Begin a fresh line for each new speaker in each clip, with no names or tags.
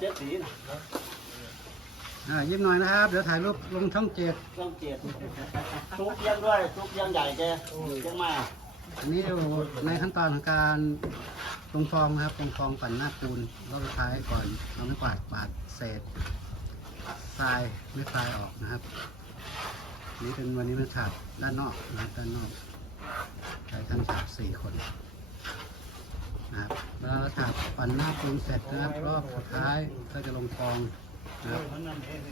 เจ็ดสีนะ
อ่ายิ้มหน่อยนะครับ เดี๋ยวถ่ายรูปลงช่องเจ็ด
ต้องเจ็ดซุกเยังด้วยซุกเยังใหญ่แกยังมา
อันนี้อยู่ในขั้นตอนของการลงฟองนะครับลงฟองปั่นหน้าปูนรอบสุดท้ายก่อนเราไม่กวาดปาดเศษทรายไม่ทรายออกนะครับนี่เป็นวันนี้เป็นฉากด้านนอกนะครับด้านนอกใช้ทั้งฉากสี่คน นะครับแล้วฉากปั่นหน้าปูนเสร็จนะครับรอบสุดท้ายก็จะลงฟองนะครับ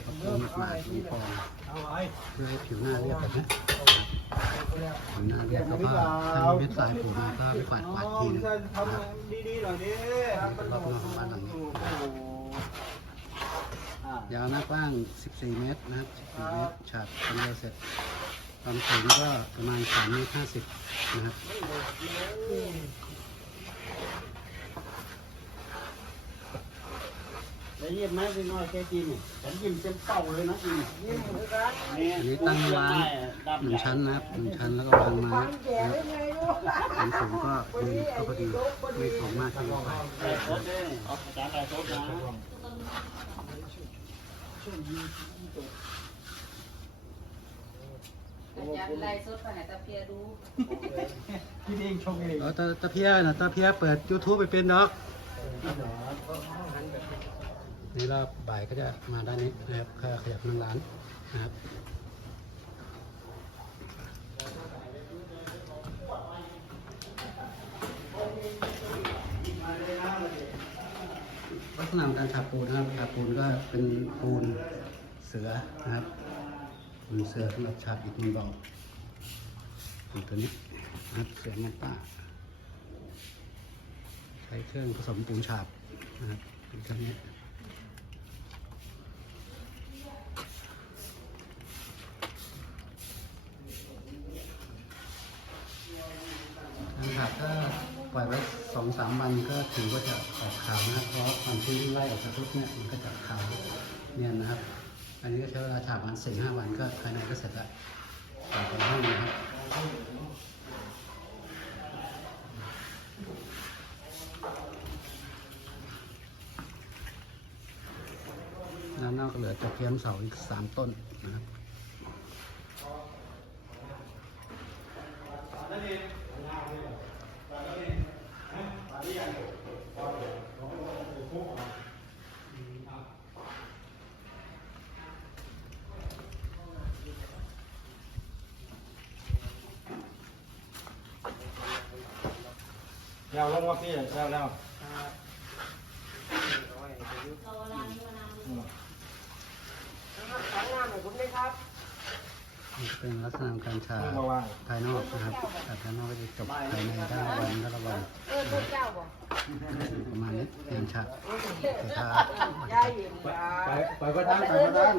เอาปูนมาลงฟองเพื่อให้ผิวหน้าเรียบแบบนี้ผิวหน้าเรียบแล้วก็ถ้ามีเม็ดทรายปูมาก็ไปกวาดกวาดทีนึงนะครับ
ดีๆหน่อยดิ
รอบนอกของบ้านหลังนี้
ยา
วหน้ากว้าง 14 เมตรนะครับ14เมตรฉากเป็นเดียวเสร็จความสูงก็ประมาณ3เมตร50นะครับ
แล้วยิ้มไหมพี่น้อยแกกินนี่ฉันยิ้มเต็มเป้าเลยนะกิน
ยิ้มเหมือนกัน
นี่
อันนี้ตั้งวางหนึ่งชั้นนะครับหนึ่งชั้นแล้วก็วางไม้
ความแก่
นะครับ
ได้ไงลูก
ความสูงก็ดีก็พอดีไม่สูงมากเกินไป
ใส่ซดเลยอาจารย์ใส่ซดนะ
อาจารย์ไล่สดไปให้ตาเพียดู
กินเองชงเอง
แล้วตาตาเพียนะตาเพียเปิด YouTube ไปเป็นเนาะ นี่รอบบ่ายก็จะมาด้านนี้นะครับก็ขยับนั่งร้านนะครับลักษณะของการฉาบปูนนะครับฉาบปูนก็เป็นปูนเสือนะครับปูนเสือสำหรับฉาบอิฐมันบอกปูนตัวนี้นะครับเสือเงินป้าใช้เครื่องผสมปูนฉาบนะครับเป็น เครื่องนี้การฉาบถ้าปล่อยไว้สองสามวันก็ถือว่าจะออกขาวนะเพราะความชื้นที่ไล่ออกจากทุกเนี่ยมันก็จะขาวเนี่ยนะครับ อันนี้ก็ใช้เวลาฉาบประมาณสี่ห้าวันก็ภายในก็เสร็จแล้วต่อไปห้องนะครับด้านนอกก็เหลือจะเพียมเสาอีกสามต้นนะครับ
ยาวลงว่าพี่ยาวแล้ว
นี่เป็นลักษณะของการฉาบ
มาวาง
ภายนอกนะครับแต่ภายนอกก็จะจบภายในด้านละวันด้านละวัน
เออตัวเจ้าบ่
ประมาณนี้เรียนฉาบแต่ถ้า
ไปไปก็ทางไปก็ทาง